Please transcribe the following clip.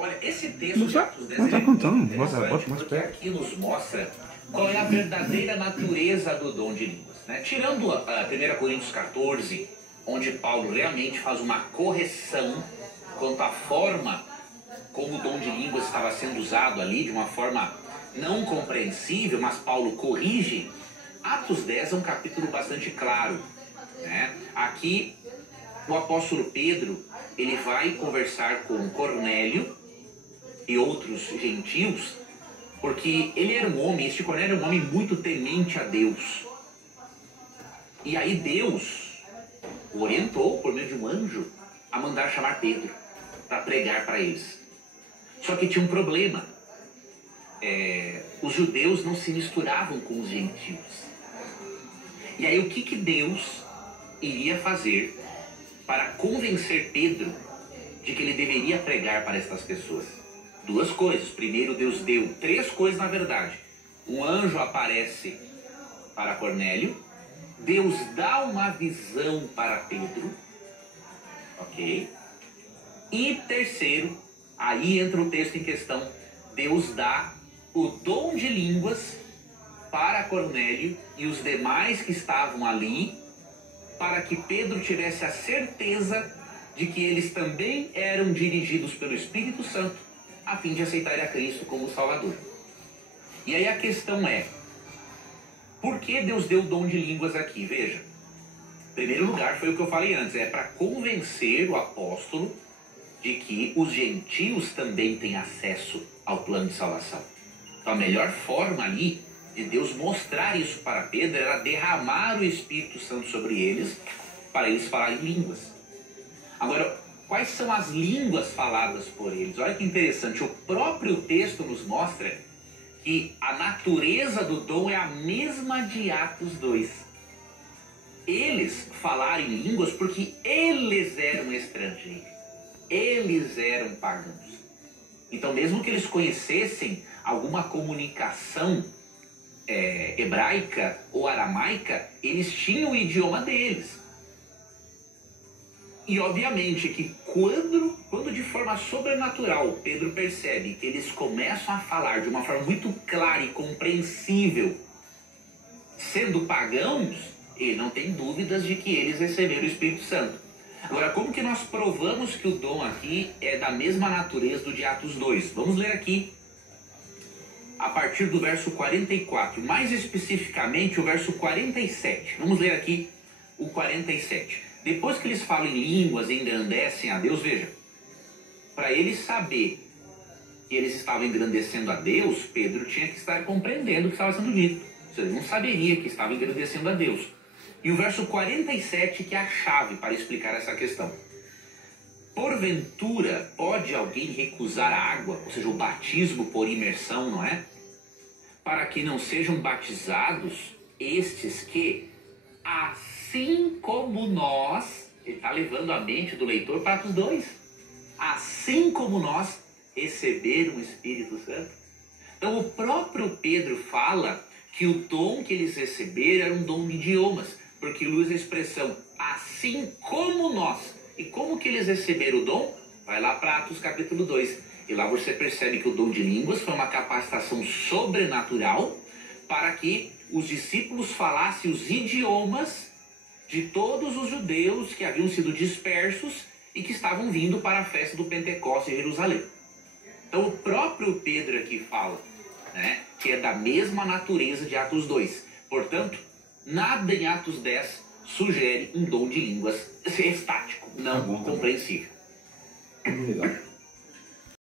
Olha, esse texto de Atos 10 Não tá contando, bota mais perto. Aqui nos mostra qual é a verdadeira natureza do dom de línguas, né? Tirando a 1 Coríntios 14, onde Paulo realmente faz uma correção quanto à forma como o dom de línguas estava sendo usado ali, de uma forma não compreensível, mas Paulo corrige. Atos 10 é um capítulo bastante claro, né? Aqui o apóstolo Pedro, ele vai conversar com Cornélio e outros gentios, porque ele era um homem, este Cornélio era um homem muito temente a Deus. E aí Deus o orientou, por meio de um anjo, a mandar chamar Pedro para pregar para eles. Só que tinha um problema. Os judeus não se misturavam com os gentios. E aí o que Deus iria fazer para convencer Pedro de que ele deveria pregar para estas pessoas? Duas coisas. Primeiro, Deus deu três coisas na verdade. Um anjo aparece para Cornélio. Deus dá uma visão para Pedro. Ok? E terceiro, aí entra o texto em questão. Deus dá o dom de línguas para Cornélio e os demais que estavam ali, para que Pedro tivesse a certeza de que eles também eram dirigidos pelo Espírito Santo, a fim de aceitarem a Cristo como Salvador. E aí a questão é, por que Deus deu o dom de línguas aqui? Veja, em primeiro lugar foi o que eu falei antes, é para convencer o apóstolo de que os gentios também têm acesso ao plano de salvação. Então a melhor forma ali de Deus mostrar isso para Pedro era derramar o Espírito Santo sobre eles, para eles falarem línguas. Agora, quais são as línguas faladas por eles? Olha que interessante, o próprio texto nos mostra que a natureza do dom é a mesma de Atos 2. Eles falaram em línguas porque eles eram estrangeiros, eles eram pagãos. Então, mesmo que eles conhecessem alguma comunicação hebraica ou aramaica, eles tinham o idioma deles. E obviamente que quando de forma sobrenatural Pedro percebe que eles começam a falar de uma forma muito clara e compreensível, sendo pagãos, ele não tem dúvidas de que eles receberam o Espírito Santo. Agora, como que nós provamos que o dom aqui é da mesma natureza do de Atos 2? Vamos ler aqui a partir do verso 44, mais especificamente o verso 47. Vamos ler aqui o 47. Depois que eles falam em línguas e engrandecem a Deus, veja, para eles saber que eles estavam engrandecendo a Deus, Pedro tinha que estar compreendendo o que estava sendo dito. Ele não saberia que estava engrandecendo a Deus. E o verso 47 que é a chave para explicar essa questão. Porventura, pode alguém recusar a água, ou seja, o batismo por imersão, não é? Para que não sejam batizados estes que, assim como nós, ele está levando a mente do leitor para Atos 2, assim como nós receberam o Espírito Santo. Então o próprio Pedro fala que o dom que eles receberam era um dom de idiomas, porque ele usa a expressão assim como nós. E como que eles receberam o dom? Vai lá para Atos capítulo 2. E lá você percebe que o dom de línguas foi uma capacitação sobrenatural para que os discípulos falassem os idiomas de todos os judeus que haviam sido dispersos e que estavam vindo para a festa do Pentecostes em Jerusalém. Então o próprio Pedro aqui fala, né, que é da mesma natureza de Atos 2. Portanto, nada em Atos 10 sugere um dom de línguas estático, não compreensível. Legal.